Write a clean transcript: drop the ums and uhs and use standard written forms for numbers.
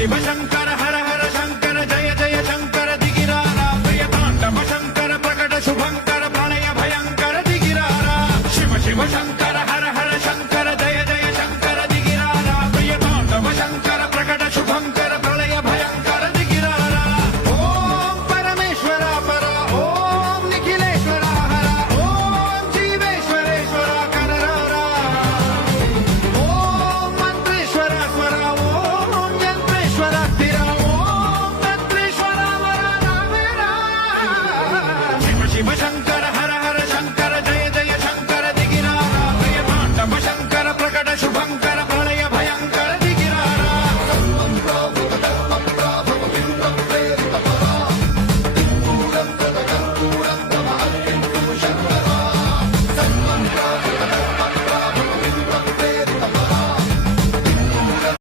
ಶಿವ ಶಂಕರ ಹರ ಹರ ಶಂಕರ ಜಯ ಜಯ ಶಂಕರ ದಿಗಿರಾರ ಪ್ರಿಯ ತಾಂಡವ ಶಂಕರ ಪ್ರಕಟ ಶುಭಂಕರ ಪ್ರಣಯ ಭಯಂಕರ ದಿಗಿರಾರ ಶಿವ ಶಿವ ಶಂಕರ